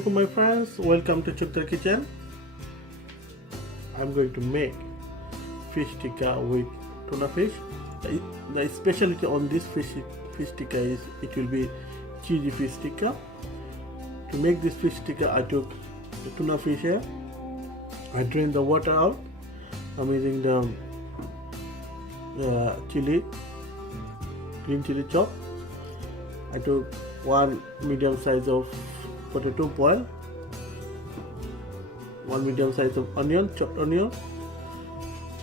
Assalamualaikum my friends, welcome to Chuktar Kitchen. I'm going to make fish tikka with tuna fish. The specialty on this fish tikka is it will be cheesy fish tikka. To make this fish tikka, I took the tuna fish here. I drained the water out. I'm using the green chili chop. I took one medium size of potato boil, one medium size of onion, chopped onion.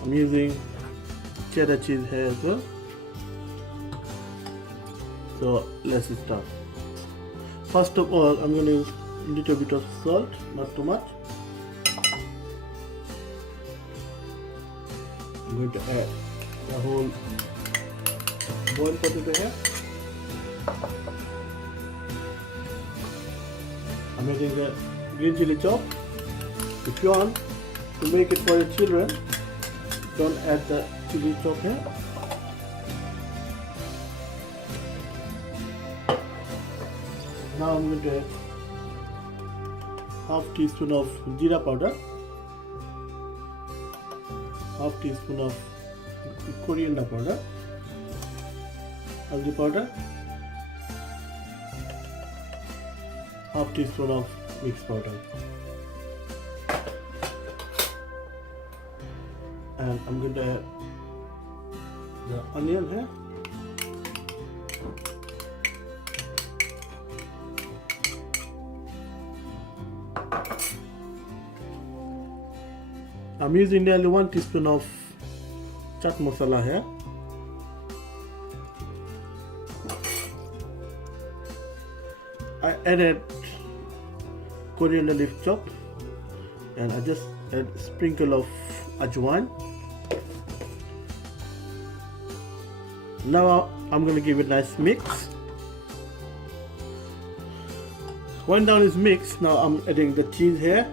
I'm using cheddar cheese here as well. So let's start. First of all, I'm going to use a little bit of salt, not too much. I'm going to add the whole boiled potato here. I'm adding the green chili chop. If you want to make it for your children, don't add the chili chop here. Now I'm going to add half teaspoon of jeera powder, half teaspoon of coriander powder, haldi powder, half teaspoon of mixed powder, and I'm going to add the onion here. I'm using nearly 1 teaspoon of chaat masala here. I added coriander leaf chop, and I just add a sprinkle of ajwain. Now I'm going to give it a nice mix. When done is mixed, now I'm adding the cheese here.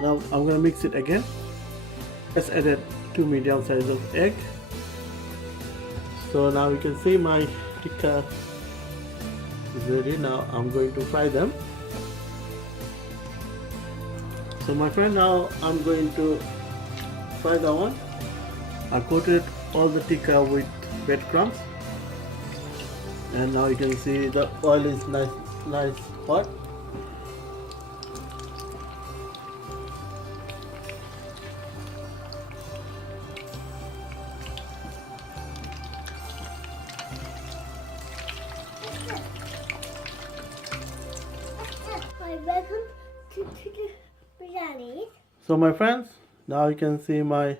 Now I'm going to mix it again. Just added 2 medium size of egg. So now you can see my tikka is ready. Now I'm going to fry them. So my friend, now I'm going to fry that one. I coated all the tikka with breadcrumbs, and now you can see the oil is nice hot. Welcome to biryani. So my friends, now you can see my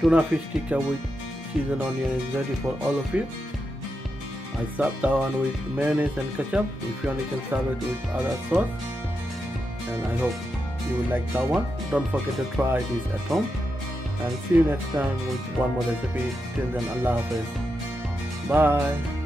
tuna fish tikka with cheese and onion is ready for all of you. I served that one with mayonnaise and ketchup. If you want, you can serve it with other sauce. And I hope you will like that one. Don't forget to try this at home. And see you next time with one more recipe. Till then, Allah Hafiz. Bye.